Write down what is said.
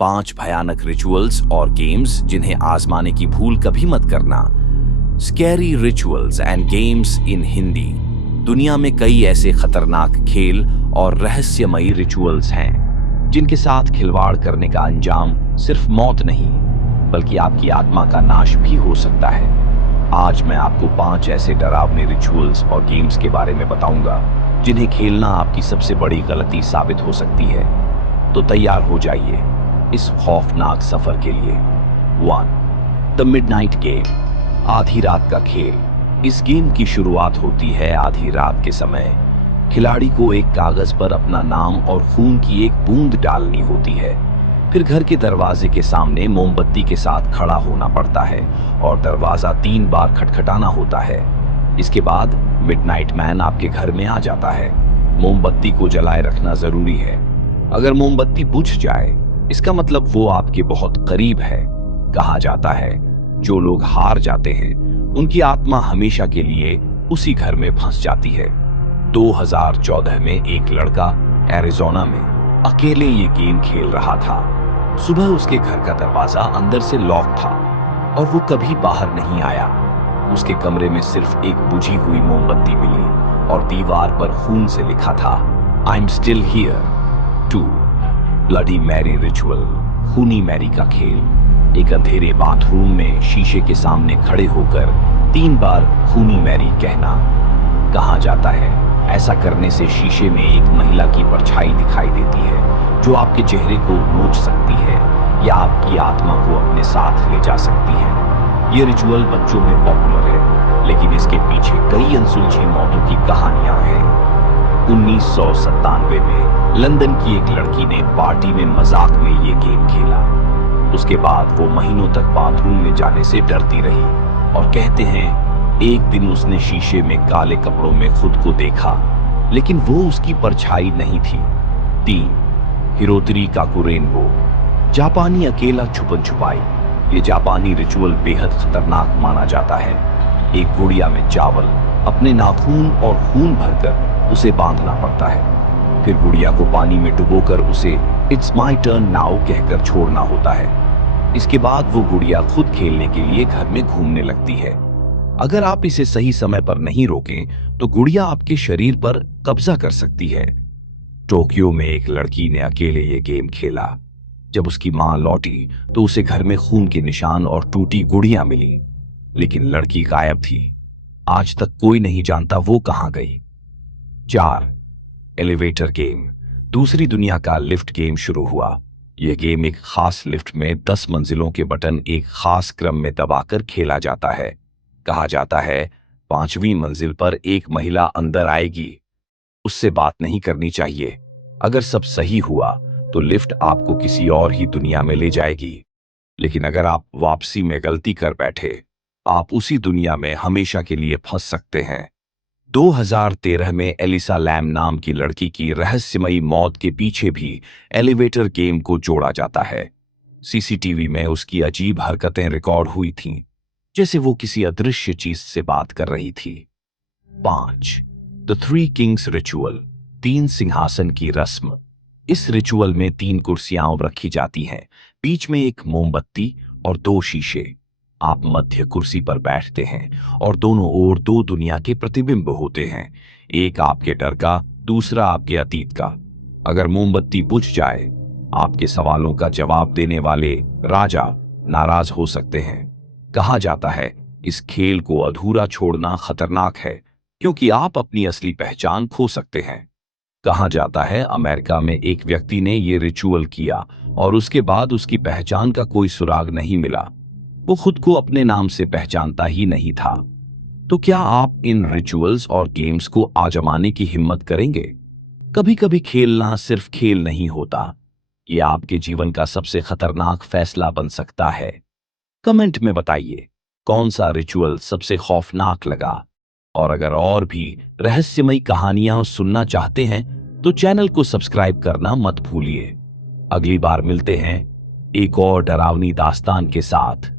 5 भयानक रिचुअल्स और गेम्स जिन्हें आजमाने की भूल कभी मत करना। स्कैरी रिचुअल्स एंड गेम्स इन हिंदी। दुनिया में कई ऐसे खतरनाक खेल और रहस्यमयी रिचुअल्स हैं जिनके साथ खिलवाड़ करने का अंजाम सिर्फ मौत नहीं बल्कि आपकी आत्मा का नाश भी हो सकता है। आज मैं आपको 5 ऐसे डरावने रिचुअल्स और गेम्स के बारे में बताऊंगा जिन्हें खेलना आपकी सबसे बड़ी गलती साबित हो सकती है। तो तैयार हो जाइए इस खौफनाक सफर के लिए। 1. The midnight game. आधी रात का खेल। इस गेम की शुरुआत होती है आधी रात के समय। खिलाड़ी को एक कागज पर अपना नाम और खून की एक बूंद डालनी होती है। फिर घर के दरवाजे के सामने मोमबत्ती के साथ खड़ा होना पड़ता है और दरवाजा 3 बार खटखटाना होता है। इसके बाद मिडनाइट मैन आपके घर में आ जाता है। मोमबत्ती को जलाए रखना जरूरी है। अगर मोमबत्ती बुझ जाए इसका मतलब वो आपके बहुत करीब है। कहा जाता है जो लोग हार जाते हैं उनकी आत्मा हमेशा के लिए उसी घर में फंस जाती है। 2014 में एक लड़का एरिज़ोना में अकेले ये गेम खेल रहा था। सुबह उसके घर का दरवाजा अंदर से लॉक था और वो कभी बाहर नहीं आया। उसके कमरे में सिर्फ एक बुझी हुई मोमबत्ती मिली और दीवार पर खून से लिखा था, I am still here. 2. Bloody Mary ritual. खूनी मैरी का खेल। एक अंधेरे बाथरूम में शीशे के सामने खड़े होकर 3 बार खूनी मैरी कहना। कहा जाता है ऐसा करने से शीशे में एक महिला की परछाई दिखाई देती है जो आपके चेहरे को नोच सकती है या आपकी आत्मा को अपने साथ ले जा सकती है। ये रिचुअल बच्चों में पॉपुलर है लेकिन इसके पीछे कई अनसुलझी मौतों की कहानियां हैं। 1997 में लंदन की एक लड़की ने पार्टी में मजाक में ये गेम खेला। उसके बाद वो महीनों तक बाथरूम में जाने से डरती रही और कहते हैं एक दिन उसने शीशे में काले कपड़ों में खुद को देखा लेकिन वो उसकी परछाई नहीं थी। 3. हिरोतरी काकुरेनबो। जापानी अकेला छुपन छुपाई। ये जापानी रिचुअल बेहद खतरनाक माना जाता है। एक गुड़िया में चावल, अपने नाखून और खून भरकर उसे बांधना पड़ता है। फिर गुड़िया को पानी में डुबोकर उसे इट्स माई टर्न नाउ कहकर छोड़ना होता है। इसके बाद वो गुड़िया खुद खेलने के लिए घर में घूमने लगती है। अगर आप इसे सही समय पर नहीं रोकें तो गुड़िया आपके शरीर पर कब्जा कर सकती है। टोक्यो में एक लड़की ने अकेले ये गेम खेला। जब उसकी मां लौटी तो उसे घर में खून के निशान और टूटी गुड़िया मिली लेकिन लड़की गायब थी। आज तक कोई नहीं जानता वो कहां गई। 4. Elevator game. दूसरी दुनिया का लिफ्ट गेम शुरू हुआ। यह गेम एक खास लिफ्ट में 10 मंजिलों के बटन एक खास क्रम में दबाकर खेला जाता है। कहा जाता है 5वीं मंजिल पर एक महिला अंदर आएगी। उससे बात नहीं करनी चाहिए। अगर सब सही हुआ तो लिफ्ट आपको किसी और ही दुनिया में ले जाएगी लेकिन अगर आप वापसी में गलती कर बैठे आप उसी दुनिया में हमेशा के लिए फंस सकते हैं। 2013 में एलिसा लैम नाम की लड़की की रहस्यमयी मौत के पीछे भी एलिवेटर गेम को जोड़ा जाता है। सीसीटीवी में उसकी अजीब हरकतें रिकॉर्ड हुई थीं, जैसे वो किसी अदृश्य चीज से बात कर रही थी। 5. The 3 Kings ritual. 3 सिंहासन की रस्म। इस रिचुअल में 3 कुर्सियां रखी जाती हैं, बीच में एक मोमबत्ती और 2 शीशे। आप मध्य कुर्सी पर बैठते हैं और दोनों ओर 2 दुनिया के प्रतिबिंब होते हैं, एक आपके डर का, दूसरा आपके अतीत का। अगर मोमबत्ती बुझ जाए आपके सवालों का जवाब देने वाले राजा नाराज हो सकते हैं। कहा जाता है इस खेल को अधूरा छोड़ना खतरनाक है क्योंकि आप अपनी असली पहचान खो सकते हैं। कहा जाता है अमेरिका में एक व्यक्ति ने ये रिचुअल किया और उसके बाद उसकी पहचान का कोई सुराग नहीं मिला। वो खुद को अपने नाम से पहचानता ही नहीं था। तो क्या आप इन रिचुअल्स और गेम्स को आजमाने की हिम्मत करेंगे? कभी कभी खेलना सिर्फ खेल नहीं होता, ये आपके जीवन का सबसे खतरनाक फैसला बन सकता है। कमेंट में बताइए कौन सा रिचुअल सबसे खौफनाक लगा। और अगर और भी रहस्यमयी कहानियां सुनना चाहते हैं तो चैनल को सब्सक्राइब करना मत भूलिए। अगली बार मिलते हैं एक और डरावनी दास्तान के साथ।